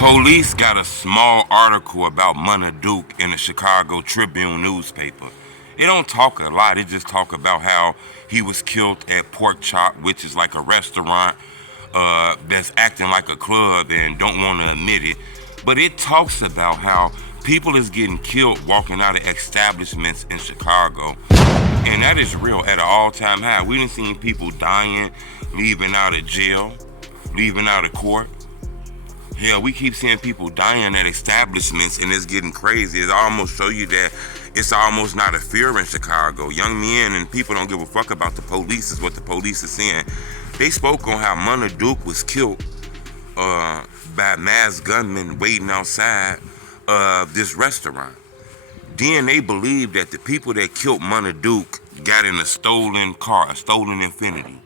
Police got a small article about Munna in the Chicago Tribune newspaper. It don't talk a lot. It just talk about how he was killed at Pork Chop, which is like a restaurant that's acting like a club and don't want to admit it. But it talks about how people is getting killed walking out of establishments in Chicago. And that is real at an all-time high. We done seen people dying, leaving out of jail, leaving out of court. Hell, we keep seeing people dying at establishments, and it's getting crazy. It almost show you that it's almost not a fear in Chicago. Young men and people don't give a fuck about the police, is what the police is saying. They spoke on how Munna was killed by masked gunmen waiting outside this restaurant. Then they believe that the people that killed Munna got in a stolen car, a stolen Infinity.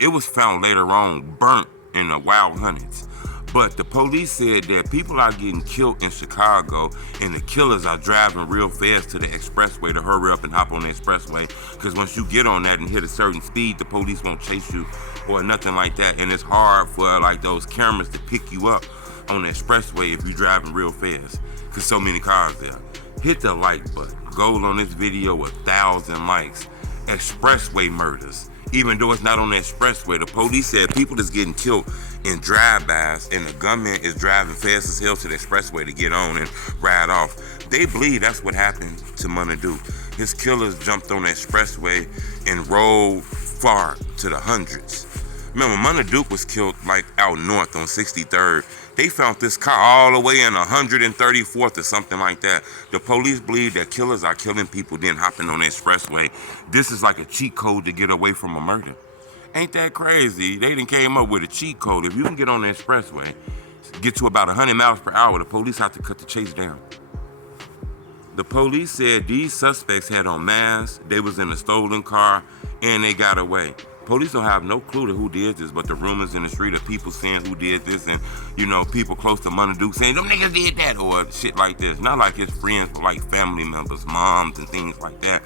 It was found later on burnt in the Wild Hunteds. But the police said that people are getting killed in Chicago, and the killers are driving real fast to the expressway to hurry up and hop on the expressway. Because once you get on that and hit a certain speed, the police won't chase you or nothing like that. And it's hard for like those cameras to pick you up on the expressway if you're driving real fast, because so many cars there. Hit the like button. Goal on this video, 1,000 likes. Expressway murders. Even though it's not on the expressway, the police said people is getting killed in drive-bys, and the gunman is driving fast as hell to the expressway to get on and ride off. They believe that's what happened to Munna. His killers jumped on the expressway and rolled far to the hundreds. Remember, Munna was killed like out north on 63rd. They found this car all the way in 134th or something like that. The police believe that killers are killing people then hopping on the expressway. This is like a cheat code to get away from a murder. Ain't that crazy? They done came up with a cheat code. If you can get on the expressway, get to about 100 miles per hour, the police have to cut the chase down. The police said these suspects had on masks, they was in a stolen car, and they got away. Police don't have no clue to who did this, but the rumors in the street of people saying who did this, and people close to Munna saying them niggas did that or shit like this. Not like his friends, but like family members, moms, and things like that.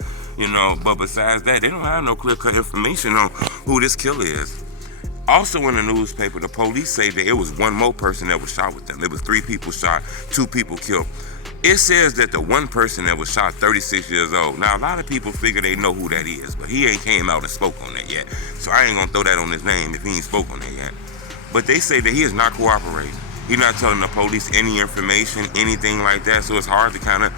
But besides that, they don't have no clear-cut information on who this killer is. Also in the newspaper, the police say that it was one more person that was shot with them. It was 3 people shot, 2 people killed. It says that the one person that was shot, 36 years old. Now, a lot of people figure they know who that is, but he ain't came out and spoke on that yet. So I ain't gonna throw that on his name if he ain't spoke on that yet. But they say that he is not cooperating. He's not telling the police any information, anything like that. So it's hard to kind of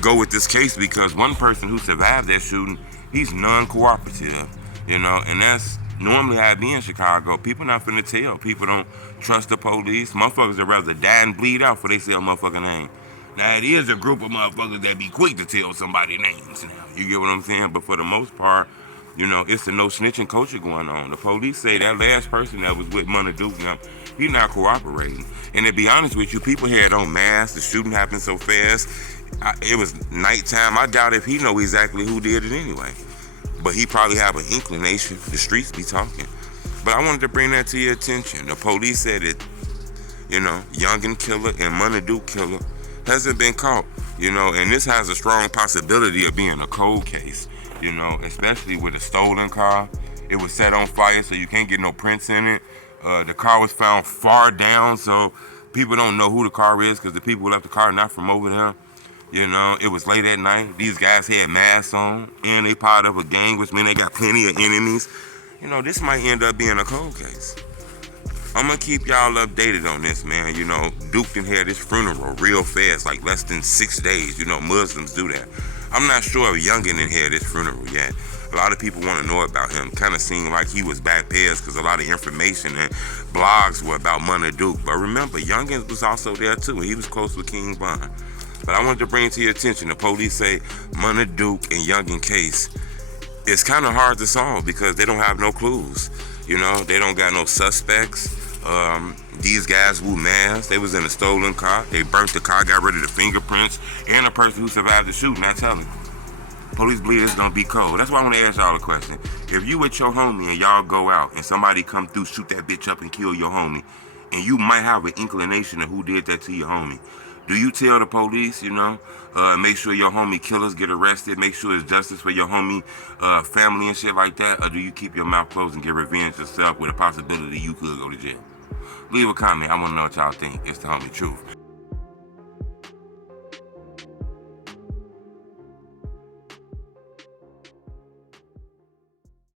go with this case because one person who survived that shooting, he's non-cooperative, and that's normally how it be in Chicago. People not finna tell. People don't trust the police. Motherfuckers would rather die and bleed out before they say a motherfucking name. Now, it is a group of motherfuckers that be quick to tell somebody names now. You get what I'm saying? But for the most part, it's a no snitching culture going on. The police say that last person that was with Munna now, he not cooperating. And to be honest with you, people had on masks. The shooting happened so fast. It was nighttime. I doubt if he know exactly who did it anyway. But he probably have an inclination. The streets be talking. But I wanted to bring that to your attention. The police said that, Younggin killer and Munna killer hasn't been caught, and this has a strong possibility of being a cold case, especially with a stolen car. It was set on fire, so you can't get no prints in it. The car was found far down, so people don't know who the car is because the people who left the car not from over there. It was late at night. These guys had masks on, and they part of a gang, which means they got plenty of enemies. This might end up being a cold case. I'm gonna keep y'all updated on this, man. Duke done had his funeral real fast, like less than 6 days. Muslims do that. I'm not sure if Younggin done had his funeral yet. A lot of people want to know about him. Kind of seemed like he was back past because a lot of information and blogs were about Munna. But remember, Younggin was also there too, and he was close with King Von. But I wanted to bring to your attention, the police say Munna and Younggin case is kind of hard to solve because they don't have no clues. They don't got no suspects. These guys wore masks. They was in a stolen car. They burnt the car, got rid of the fingerprints, and a person who survived the shooting. I tell you, police believe it's gonna be cold. That's why I want to ask y'all a question. If you with your homie and y'all go out and somebody come through, shoot that bitch up and kill your homie, and you might have an inclination of who did that to your homie, do you tell the police, make sure your homie killers get arrested, make sure it's justice for your homie family and shit like that, or do you keep your mouth closed and get revenge yourself with a possibility you could go to jail? Leave a comment. I want to know what y'all think. It's the homie truth.